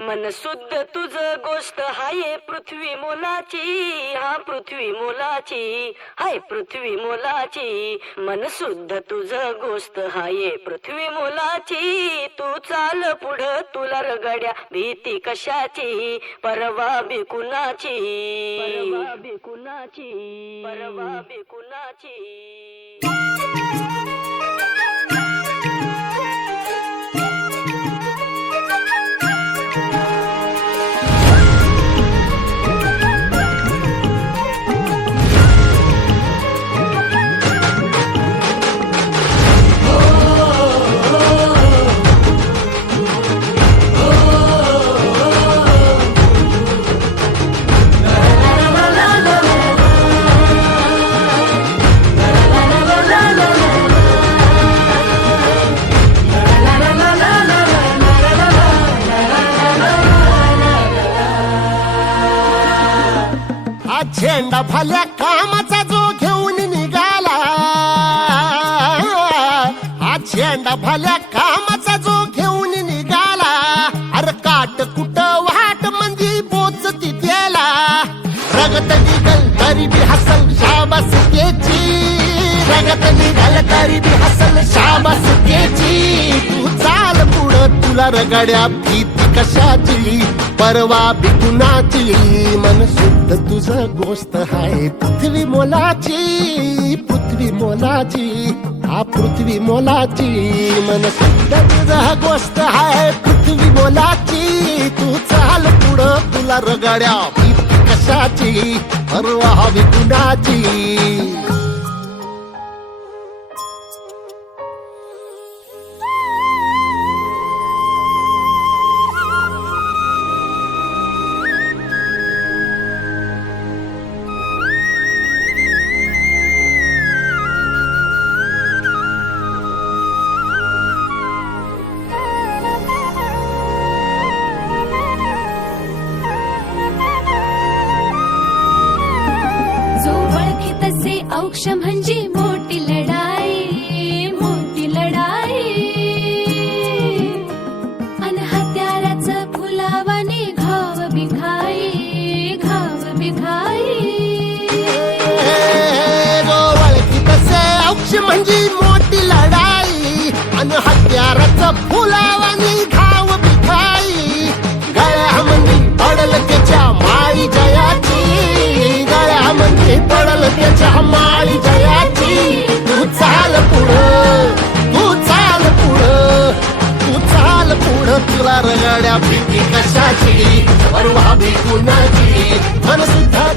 मन शुद्ध तुझ गोष्ट हाय पृथ्वी मोलाची, हा पृथ्वी मोलाची, हाय पृथ्वी मोलाची. मन शुद्ध तुझ गोष्ट हाय पृथ्वी मोलाची. तू चाल पुढं तुला रगड्या भीती कशाची, परवा बी कुणाची, परवा बी कुणाची, परवा बी कुणाची. झेंडा भल्या कामाचा जो घेऊन निघाला, हा झेंडा भल्या कामाचा जो घेऊन निघाला. अरे काट कुट वाट मंदी पोचती त्याला, रगत निघल तरी बी हसल शाबास त्याची, रगत निघल तरी बी हसल शाबास त्याची. तू चाल पुढं तुला रगड्या भीती कशाची, परवा बी कुणाची. मन शुद्ध तुझं गोष्ट हाय पृथ्वी मोलाची, पृथ्वी मोलाची, हा पृथ्वी मोलाची. मन शुद्ध तुझं गोष्ट हाय पृथ्वी मोलाची. तू चाल पुढं तुला रगड्या भीती कशाची, परवा बी कुणाची. औक्ष म्हणजे मोठी लढाई, मोठी लढाई. अन हत्याराचं फुलावाने घाव बिघाई, घाव बिघाई. औक्ष म्हणजे मोठी लढाई, अन हत्याराचं फुलावाने घाव बिघाई. गळ्यामध्ये पडल त्याच्या माळी जयाची, गळ्यामध्ये पडल त्याच्या माळी जयाची. तू चाल पुढं, तू चाल पुढं, तू चाल पुढं तुला रगड्या भीती कशाची, परवा बी कुणाची. मन सुद्धा